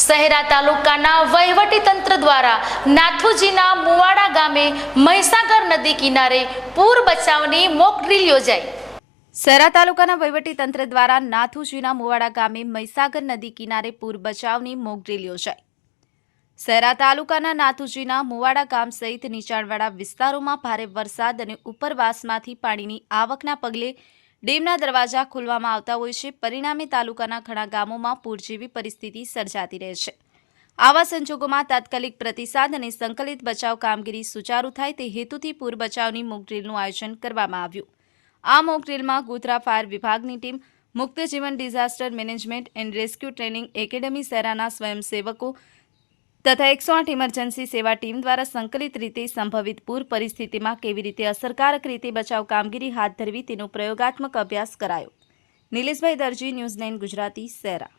શહેરા તાલુકાના વહીવટીતંત્ર દ્વારા નાથુજીના મુવાડા ગામે મહીસાગર નદી કિનારે પૂર બચાવની મોક ડ્રીલ યોજાઈ। શહેરા તાલુકાના વહીવટીતંત્ર દ્વારા નાથુજીના મુવાડા ગામે મહીસાગર નદી કિનારે પૂર બચાવની મોક ડ્રીલ યોજાઈ। શહેરા તાલુકાના નાથુજીના મુવાડા ગામ સહિત નીચાણવાળા વિસ્તારોમાં ભારે વરસાદ અને ઉપરવાસમાંથી પાણીની આવકના પગલે ડેમના દરવાજા ખોલવામાં આવતા હોય છે। પરિણામે તાલુકાના ઘણા ગામોમાં પૂર જેવી પરિસ્થિતિ સર્જાતી રહે છે। આવા સંજોગોમાં તાત્કાલિક પ્રતિસાદ અને સંકલિત બચાવ કામગીરી સુચારુ થાય તે હેતુથી પૂર બચાવની મોક ડ્રીલનું આયોજન કરવામાં આવ્યું। આ મોક ડ્રીલમાં ગોધરા ફાયર વિભાગની team, Mukt Jivan disaster management and rescue training academy શહેરાના સ્વયંસેવકો તથા 108 ઇમરજન્સી સેવા ટીમ દ્વારા સંકલિત રીતે સંભવિત પૂર પરિસ્થિતિમાં કેવી રીતે અસરકારક રીતે બચાવ કામગીરી હાથ ધરવી તેનો પ્રયોગાત્મક અભ્યાસ કરાયો। નિલેશભાઈ દરજી, ન્યૂઝ 9 ગુજરાતી, શહેરા।